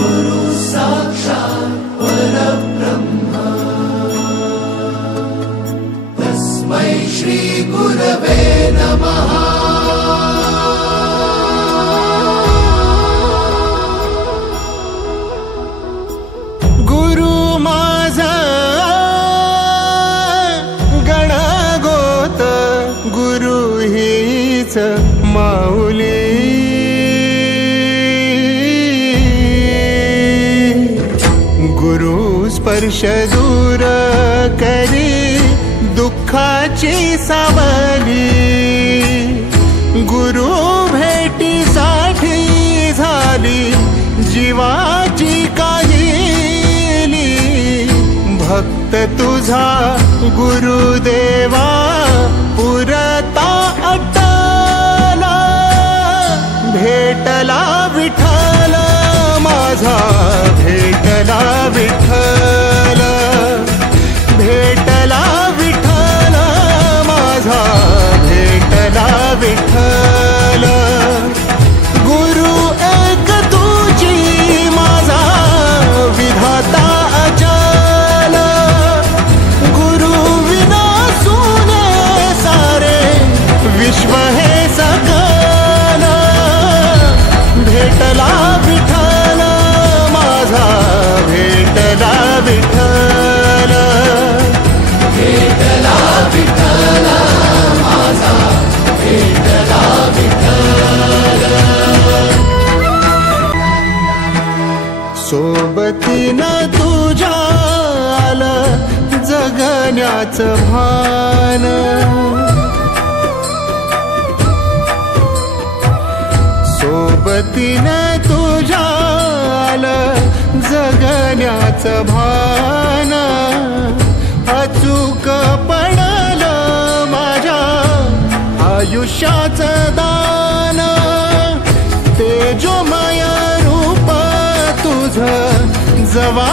गुरु साक्षात् परब्रह्म तस्मै श्री गुरवे नमः। गुरु माझा गणगोत गुरु हीच माऊली। गुरु स्पर्श दूर करी दुःखाची सावली। गुरु भेटीसाठी झाली जीवाची काहिली। भक्त तुझा गुरुदेवा पुरता अट्टला। भेटला विठ्ठल माझा भेटला विठ्ठल। भेटला विठ्ठल माझा भेटला विठ्ठल। गुरु एक तुझी माझा विधाता अचल। गुरु विना सुने सारे विश्व हे सकल। भेटला विठ्ठल माझा भेटला विठ्ठल। भेटला विठ्ठल माझा भेटला विठ्ठल। सोबतीनं तुझ्या आलं जगण्याचं भान। सोबतीनं तुझ्या आलं जगण्याचं भान। अचूक पडलं माझ्या आयुष्याचं दान। तेजोमय रूप तुझं जवा